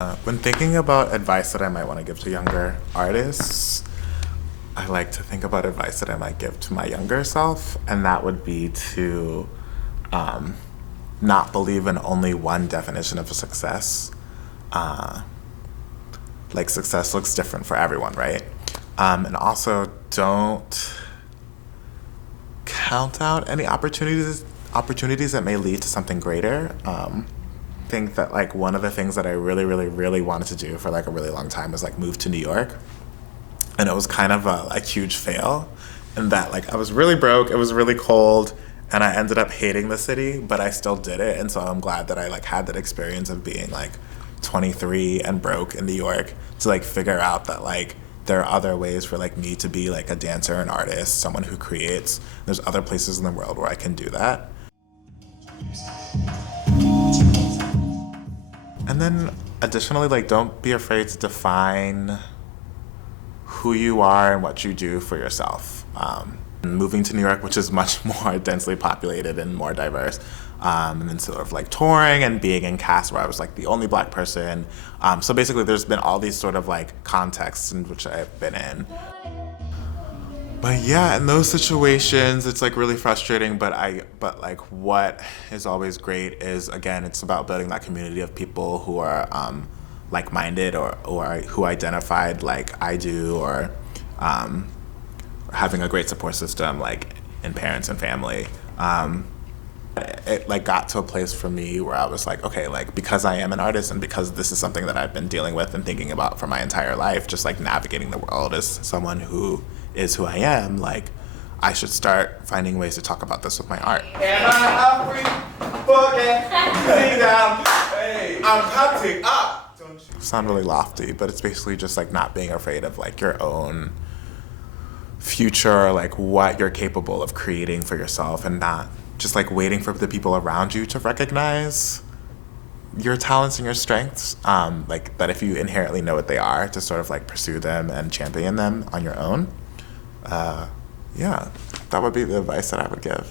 When thinking about advice that I might want to give to younger artists, I like to think about advice that I might give to my younger self, and that would be to um, not believe in only one definition of success. Uh, like success looks different for everyone, right? And also don't count out any opportunities that may lead to something greater. Think that like one of the things that I really, really, really wanted to do for like a really long time was like move to New York, and it was kind of a like huge fail, in that like I was really broke, it was really cold, and I ended up hating the city, but I still did it, and so I'm glad that I like had that experience of being like 23 and broke in New York to like figure out that like there are other ways for like me to be like a dancer, an artist, someone who creates. There's other places in the world where I can do that. And then additionally, like don't be afraid to define who you are and what you do for yourself. Moving to New York, which is much more densely populated and more diverse, and then sort of like touring and being in cast where I was like the only Black person. So basically, there's been all these sort of like contexts in which I've been in. But yeah, in those situations, it's like really frustrating. But like, what is always great is again, it's about building that community of people who are like-minded or who identified like I do, or having a great support system like in parents and family. It like got to a place for me where I was like, okay, like because I am an artist and because this is something that I've been dealing with and thinking about for my entire life, just like navigating the world as someone who is who I am, like I should start finding ways to talk about this with my art. Am I a free fucking down? Hey, I'm cutting up. Don't you? Sound really lofty, but it's basically just like not being afraid of like your own future, like what you're capable of creating for yourself, and not just like waiting for the people around you to recognize your talents and your strengths. Like that if you inherently know what they are, to sort of like pursue them and champion them on your own. Yeah, that would be the advice that I would give.